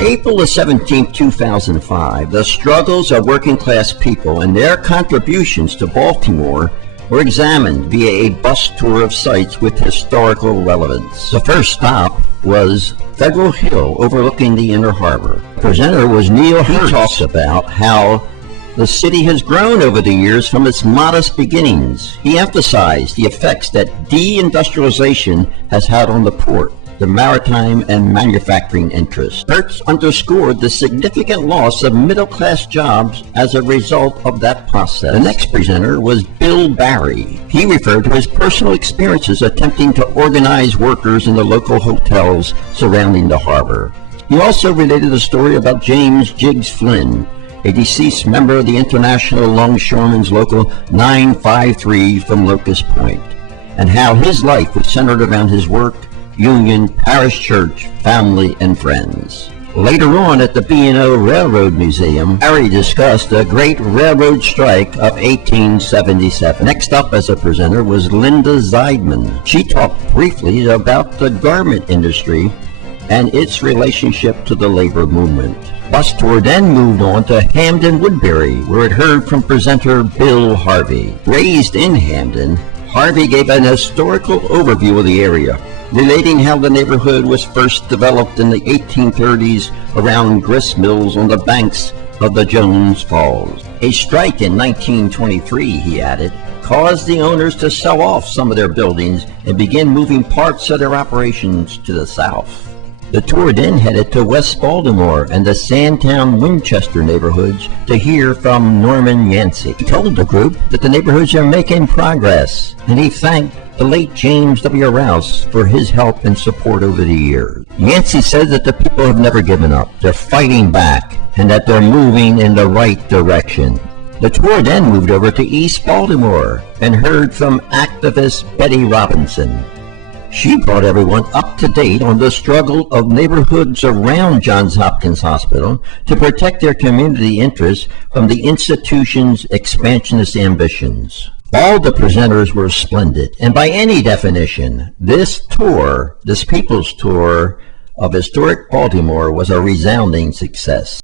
April the 17th, 2005, the struggles of working class people and their contributions to Baltimore were examined via a bus tour of sites with historical relevance. The first stop was Federal Hill overlooking the Inner Harbor. The presenter was Neil Hughes. He talks about how the city has grown over the years from its modest beginnings. He emphasized the effects that deindustrialization has had on the port, the maritime and manufacturing interests. Hertz underscored the significant loss of middle-class jobs as a result of that process. The next presenter was Bill Barry. He referred to his personal experiences attempting to organize workers in the local hotels surrounding the harbor. He also related a story about James Jiggs Flynn, a deceased member of the International Longshoremen's Local 953 from Locust Point, and how his life was centered around his work, union, parish church, family, and friends. Later on at the B&O Railroad Museum, Harry discussed the Great Railroad Strike of 1877. Next up as a presenter was Linda Zeidman. She talked briefly about the garment industry and its relationship to the labor movement. Bus tour then moved on to Hamden Woodbury, where it heard from presenter Bill Harvey. Raised in Hamden, Harvey gave an historical overview of the area, relating how the neighborhood was first developed in the 1830s around grist mills on the banks of the Jones Falls. A strike in 1923, he added, caused the owners to sell off some of their buildings and begin moving parts of their operations to the south. The tour then headed to West Baltimore and the Sandtown-Winchester neighborhoods to hear from Norman Yancey. He told the group that the neighborhoods are making progress, and he thanked the late James W. Rouse for his help and support over the years. Yancey said that the people have never given up. They're fighting back, and that they're moving in the right direction. The tour then moved over to East Baltimore and heard from activist Betty Robinson. She brought everyone up to date on the struggle of neighborhoods around Johns Hopkins Hospital to protect their community interests from the institution's expansionist ambitions. All the presenters were splendid, and by any definition, this people's tour of historic Baltimore was a resounding success.